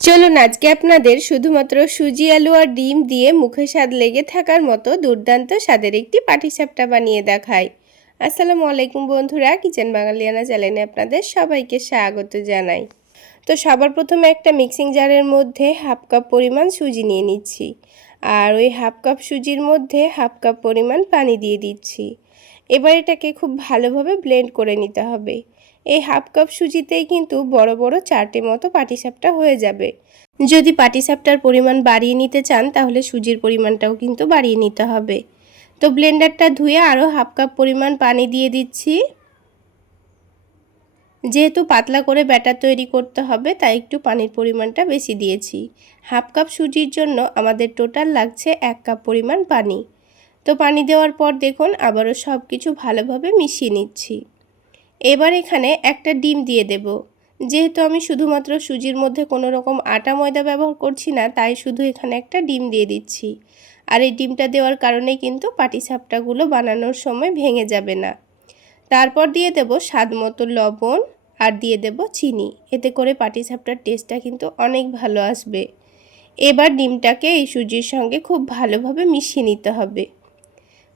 চলুন আজকে আপনাদের শুধুমাত্র সুজি আলু আর ডিম দিয়ে মুখে স্বাদ লেগে থাকার মতো দুর্দান্ত স্বাদের একটি পাটিসাপটা বানিয়ে দেখাই। আসসালামু আলাইকুম বন্ধুরা, কিচেন বাঙালিয়ানা চ্যানেলে আপনাদের সবাইকে স্বাগত জানাই। তো সবার প্রথমে একটা মিক্সিং জারের মধ্যে হাফ কাপ পরিমাণ সুজি নিয়ে নিচ্ছি, আর ওই হাফ কাপ সুজির মধ্যে হাফ কাপ পরিমাণ পানি দিয়ে দিচ্ছি। এবার এটাকে খুব ভালোভাবে ব্লেন্ড করে নিতে হবে। এই হাফ কাপ সুজিতেই কিন্তু বড় বড় 4টে মতো পাটিসাপটা হয়ে যাবে। যদি পাটিসাপটার পরিমাণ বাড়িয়ে নিতে চান তাহলে সুজির পরিমাণটাও কিন্তু বাড়িয়ে নিতে হবে। তো ব্লেন্ডারটা ধুয়ে আরও হাফ কাপ পরিমাণ পানি দিয়ে দিচ্ছি। যেহেতু পাতলা করে ব্যাটার তৈরি করতে হবে তাই একটু পানির পরিমাণটা বেশি দিয়েছি। হাফ কাপ সুজির জন্য আমাদের টোটাল লাগছে 1 কাপ পরিমাণ পানি। তো পানি দেওয়ার পর দেখুন আবারও সব কিছু ভালোভাবে মিশিয়ে নিচ্ছি। এবার এখানে একটা ডিম দিয়ে দেব। যেহেতু আমি শুধুমাত্র সুজির মধ্যে কোনো রকম আটা ময়দা ব্যবহার করছি না, তাই শুধু এখানে একটা ডিম দিয়ে দিচ্ছি। আর এই ডিমটা দেওয়ার কারণে কিন্তু পাটিসাপটাগুলো বানানোর সময় ভেঙে যাবে না। তারপর দিয়ে দেব স্বাদ মতো লবণ আর দিয়ে দেব চিনি। এতে করে পাটিসাপটার টেস্টটা কিন্তু অনেক ভালো আসবে। এবার ডিমটাকে এই সুজির সঙ্গে খুব ভালোভাবে মিশিয়ে নিতে হবে।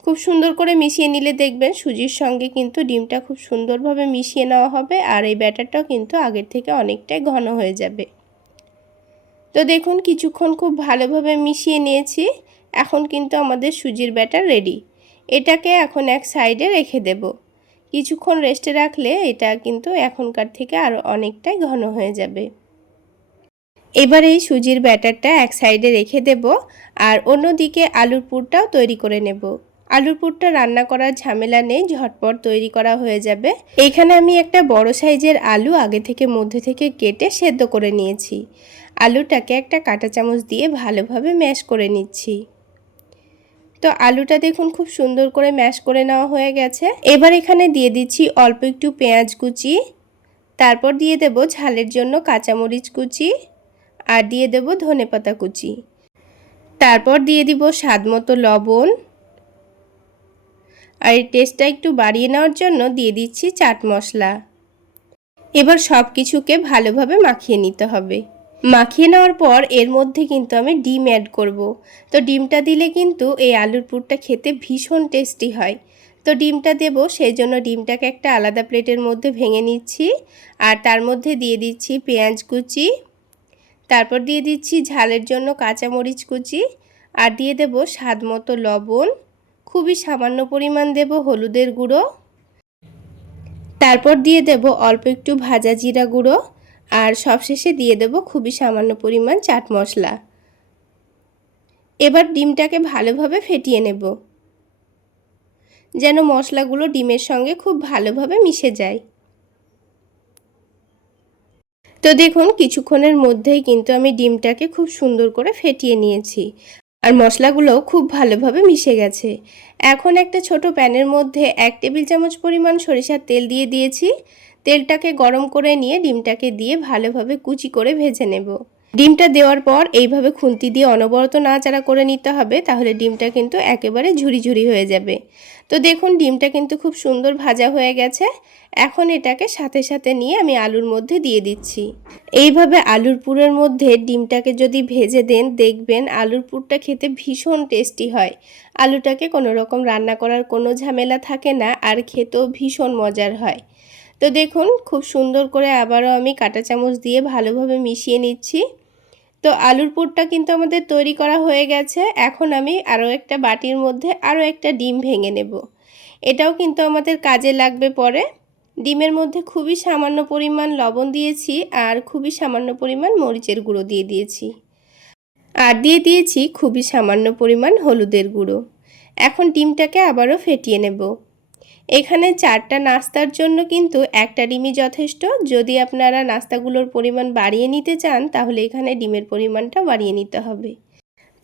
খুব সুন্দর করে মিশিয়ে নিলে দেখবেন সুজির সঙ্গে কিন্তু ডিমটা খুব সুন্দরভাবে মিশিয়ে নেওয়া হবে, আর এই ব্যাটারটাও কিন্তু আগের থেকে অনেকটাই ঘন হয়ে যাবে। তো দেখুন কিছুক্ষণ খুব ভালোভাবে মিশিয়ে নিয়েছি। এখন কিন্তু আমাদের সুজির ব্যাটার রেডি। এটাকে এখন এক সাইডে রেখে দেব। কিছুক্ষণ রেস্টে রাখলে এটা কিন্তু এখনকার থেকে আরও অনেকটাই ঘন হয়ে যাবে। এবার এই সুজির ব্যাটারটা এক সাইডে রেখে দেব, আর অন্যদিকে আলুর পুরটাও তৈরি করে নেব। আলুর পুরটা রান্না করার ঝামেলা নেই, ঝটপট তৈরি করা হয়ে যাবে। এখানে আমি একটা বড় সাইজের আলু আগে থেকে মধ্যে থেকে কেটে সেদ্ধ করে নিয়েছি। আলুটাকে একটা কাঁটা চামচ দিয়ে ভালোভাবে ম্যাশ করে নিচ্ছি। তো আলুটা দেখুন খুব সুন্দর করে ম্যাশ করে নেওয়া হয়ে গেছে। এবার এখানে দিয়ে দিচ্ছি অল্প একটু পেঁয়াজ কুচি, তারপর দিয়ে দেব ঝালের জন্য কাঁচামরিচ কুচি, আর দিয়ে দেব ধনেপাতা কুচি। তারপর দিয়ে দিব স্বাদমতো লবণ, আর এই টেস্টটা একটু বাড়িয়ে নেওয়ার জন্য দিয়ে দিচ্ছি চাট মশলা। এবার সব কিছুকে ভালোভাবে মাখিয়ে নিতে হবে। মাখিয়ে নেওয়ার পর এর মধ্যে কিন্তু আমি ডিম অ্যাড করব। তো ডিমটা দিলে কিন্তু এই আলুর পুরটা খেতে ভীষণ টেস্টি হয়। তো ডিমটা দেব, সেই জন্য ডিমটাকে একটা আলাদা প্লেটের মধ্যে ভেঙে নিচ্ছি, আর তার মধ্যে দিয়ে দিচ্ছি পেঁয়াজ কুচি, তারপর দিয়ে দিচ্ছি ঝালের জন্য কাঁচামরিচ কুচি, আর দিয়ে দেব স্বাদমতো লবণ, খুবই সামান্য পরিমাণ দেব হলুদের গুঁড়ো, তারপর দিয়ে দেব অল্প একটু ভাজা জিরা গুঁড়ো, আর সবশেষে দিয়ে দেব খুবই সামান্য পরিমাণ চাট মশলা। এবার ডিমটাকে ভালোভাবে ফেটিয়ে নেব, যেন মশলাগুলো ডিমের সঙ্গে খুব ভালোভাবে মিশে যায়। তো দেখুন কিছুক্ষণের মধ্যেই কিন্তু আমি ডিমটাকে খুব সুন্দর করে ফেটিয়ে নিয়েছি, আর মশলাগুলোও খুব ভালোভাবে মিশে গেছে। এখন একটা ছোট প্যানের মধ্যে 1 টেবিল চামচ পরিমাণ সরিষার তেল দিয়ে দিয়েছি। তেলটাকে গরম করে নিয়ে ডিমটাকে দিয়ে ভালোভাবে কুচি করে ভেজে নেব। ডিমটা দেওয়ার পর এইভাবে খুন্তি দিয়ে অনবরত নাড়াচাড়া করে নিতে হবে, তাহলে ডিমটা কিন্তু একেবারে ঝুরি ঝুরি হয়ে যাবে। তো দেখুন ডিমটা কিন্তু খুব সুন্দর ভাজা হয়ে গেছে। এখন এটাকে সাথে সাথে নিয়ে আমি আলুর মধ্যে দিয়ে দিচ্ছি। এইভাবে আলুর পুরের মধ্যে ডিমটাকে যদি ভেজে দেন দেখবেন আলুর পুরটা খেতে ভীষণ টেস্টি হয়। আলুটাকে কোনো রকম রান্না করার কোনো ঝামেলা থাকে না, আর খেতেও ভীষণ মজার হয়। তো দেখুন খুব সুন্দর করে আবারও আমি কাঁটা চামচ দিয়ে ভালোভাবে মিশিয়ে নিচ্ছি। তো আলুর পুরটা কিন্তু আমাদের তৈরি করা হয়ে গেছে। এখন আমি আরও একটা বাটির মধ্যে আরও একটা ডিম ভেঙে নেব। এটাও কিন্তু আমাদের কাজে লাগবে পরে। ডিমের মধ্যে খুবই সামান্য পরিমাণ লবণ দিয়েছি, আর খুবই সামান্য পরিমাণ মরিচের গুঁড়ো দিয়ে দিয়েছি, আর দিয়ে দিয়েছি খুবই সামান্য পরিমাণ হলুদের গুঁড়ো। এখন ডিমটাকে আবারও ফেটিয়ে নেব। এখানে 4টা নাস্তার জন্য কিন্তু একটা ডিমই যথেষ্ট। যদি আপনারা নাস্তাগুলোর পরিমাণ বাড়িয়ে নিতে চান তাহলে এখানে ডিমের পরিমাণটা বাড়িয়ে নিতে হবে।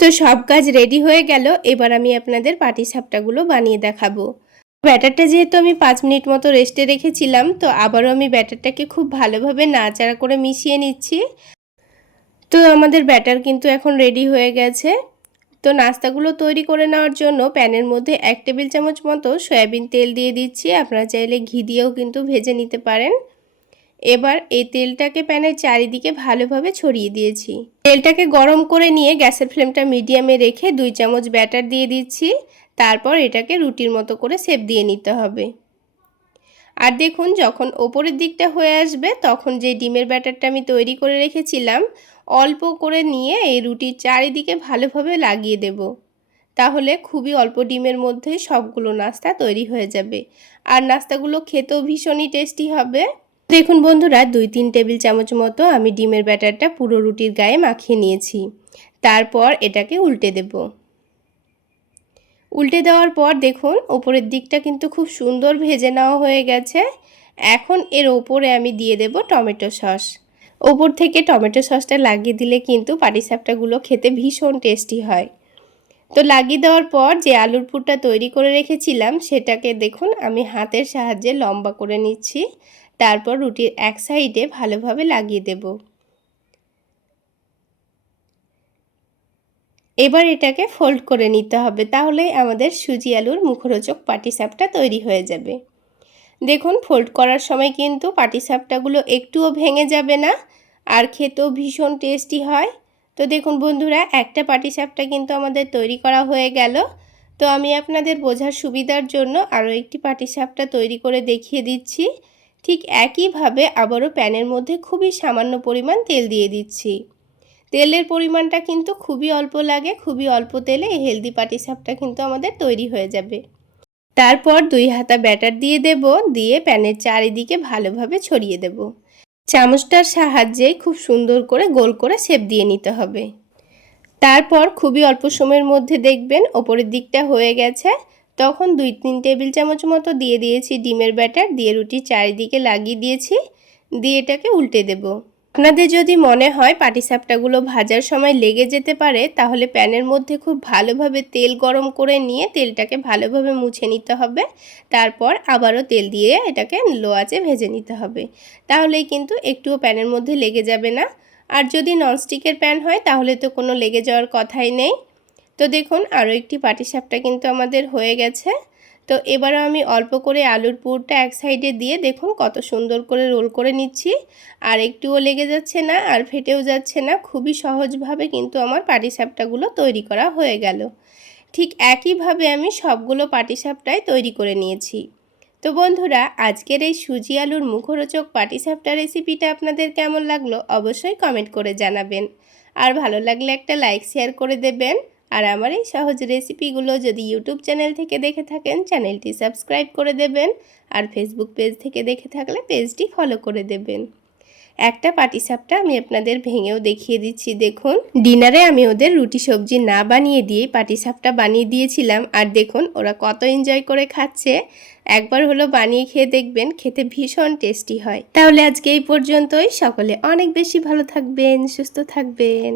তো সব কাজ রেডি হয়ে গেল। এবার আমি আপনাদের পাটিসাপটাগুলো বানিয়ে দেখাবো। ব্যাটারটা যেহেতু আমি 5 মিনিট মতো রেস্টে রেখেছিলাম, তো আবারও আমি ব্যাটারটাকে খুব ভালোভাবে নাড়াচাড়া করে মিশিয়ে নিচ্ছি। তো আমাদের ব্যাটার কিন্তু এখন রেডি হয়ে গেছে। তো নাস্তাগুলো তৈরি করে নেওয়ার জন্য প্যানের মধ্যে 1 টেবিল চামচ মতো সয়াবিন তেল দিয়ে দিচ্ছি। আপনারা চাইলে ঘি দিয়েও কিন্তু ভেজে নিতে পারেন। এবার এই তেলটাকে প্যানের চারিদিকে ভালোভাবে ছড়িয়ে দিয়েছি। তেলটাকে গরম করে নিয়ে গ্যাসের ফ্লেমটা মিডিয়ামে রেখে 2 চামচ ব্যাটার দিয়ে দিচ্ছি। তারপর এটাকে রুটির মতো করে শেপ দিয়ে নিতে হবে। আর দেখুন যখন ওপরের দিকটা হয়ে আসবে তখন যে ডিমের ব্যাটারটা আমি তৈরি করে রেখেছিলাম অল্প করে নিয়ে এই রুটির চারিদিকে ভালোভাবে লাগিয়ে দেব। তাহলে খুবই অল্প ডিমের মধ্যে সবগুলো নাস্তা তৈরি হয়ে যাবে। আর নাস্তাগুলো খেতেও ভীষণই টেস্টি হবে। দেখুন বন্ধুরা 2-3 টেবিল চামচ মতো আমি ডিমের ব্যাটারটা পুরো রুটির গায়ে মাখিয়ে নিয়েছি। তারপর এটাকে উল্টে দেব। উল্টে দেওয়ার পর দেখুন উপরের দিকটা কিন্তু খুব সুন্দর ভেজে নেওয়া হয়ে গেছে। এখন এর ওপরে আমি দিয়ে দেব টমেটো সস। ওপর থেকে টমেটো সসটা লাগিয়ে দিলে কিন্তু পাটিসাপটাগুলো খেতে ভীষণ টেস্টি হয়। তো লাগিয়ে দেওয়ার পর যে আলুর পুরটা তৈরি করে রেখেছিলাম সেটাকে দেখুন আমি হাতের সাহায্যে লম্বা করে নিচ্ছি। তারপর রুটির এক সাইডে ভালোভাবে লাগিয়ে দেব। এবার এটাকে ফোল্ড করে নিতে হবে, তাহলেই আমাদের সুজি আলুর মুখরোচক পাটিসাপটা তৈরি হয়ে যাবে। দেখুন ফোল্ড করার সময় কিন্তু পাটিসাপটাগুলো একটুও ভেঙে যাবে না আর খেতেও ভীষণ টেস্টি হয়। তো দেখুন বন্ধুরা একটা পাটিসাপটা কিন্তু আমাদের তৈরি করা হয়ে গেল। তো আমি আপনাদের বোঝার সুবিধার জন্য আরও একটি পাটিসাপটা তৈরি করে দেখিয়ে দিচ্ছি। ঠিক একইভাবে আবারও প্যানের মধ্যে খুবই সামান্য পরিমাণ তেল দিয়ে দিচ্ছি। তেলের পরিমাণটা কিন্তু খুবই অল্প লাগে, খুবই অল্প তেলে এই হেলদি পাটিসাপটা কিন্তু আমাদের তৈরি হয়ে যাবে। তারপর 2 হাতা ব্যাটার দিয়ে দেব, দিয়ে প্যানের চারিদিকে ভালোভাবে ছড়িয়ে দেব। চামচটার সাহায্যে খুব সুন্দর করে গোল করে শেপ দিয়ে নিতে হবে। তারপর খুবই অল্প সময়ের মধ্যে দেখবেন ওপরের দিকটা হয়ে গেছে। তখন 2-3 টেবিল চামচ মতো দিয়ে দিয়েছি ডিমের ব্যাটার, দিয়ে রুটির চারিদিকে লাগিয়ে দিয়েছি, দিয়ে এটাকে উল্টে দেব। আপনাদের যদি মনে হয় পাটিসাপটাগুলো ভাজার সময় লেগে যেতে পারে তাহলে প্যানের মধ্যে খুব ভালোভাবে তেল গরম করে নিয়ে তেলটাকে ভালোভাবে মুছে নিতে হবে। তারপর আবারও তেল দিয়ে এটাকে লো আঁচে ভেজে নিতে হবে, তাহলেই কিন্তু একটুও প্যানের মধ্যে লেগে যাবে না। আর যদি ননস্টিকের প্যান হয় তাহলে তো কোনো লেগে যাওয়ার কথাই নেই। তো দেখুন আরও একটি পাটিসাপটা কিন্তু আমাদের হয়ে গেছে। তো এবারও আমি অল্প করে আলুর পুরটা এক সাইডে দিয়ে দেখুন কত সুন্দর করে রোল করে নিচ্ছি। আর একটুও লেগে যাচ্ছে না আর ফেটেও যাচ্ছে না, খুবই সহজভাবে কিন্তু আমার পাটিসাপটাগুলো তৈরি করা হয়ে গেল। ঠিক একইভাবে আমি সবগুলো পাটিসাপটাই তৈরি করে নিয়েছি। তো বন্ধুরা আজকের এই সুজি আলুর মুখরোচক পাটিসাপটা রেসিপিটা আপনাদের কেমন লাগলো অবশ্যই কমেন্ট করে জানাবেন। আর ভালো লাগলে একটা লাইক শেয়ার করে দেবেন। আর আমার এই সহজ রেসিপিগুলো যদি ইউটিউব চ্যানেল থেকে দেখে থাকেন চ্যানেলটি সাবস্ক্রাইব করে দেবেন। আর ফেসবুক পেজ থেকে দেখে থাকলে পেজটি ফলো করে দেবেন। একটা পাটিসাপটা আমি আপনাদের ভেঙেও দেখিয়ে দিচ্ছি। দেখুন ডিনারে আমি ওদের রুটি সবজি না বানিয়ে দিয়ে পাটিসাপটা বানিয়ে দিয়েছিলাম আর দেখুন ওরা কত এনজয় করে খাচ্ছে। একবার হলো বানিয়ে খেয়ে দেখবেন, খেতে ভীষণ টেস্টি হয়। তাহলে আজকে এই পর্যন্তই। সকলে অনেক বেশি ভালো থাকবেন, সুস্থ থাকবেন।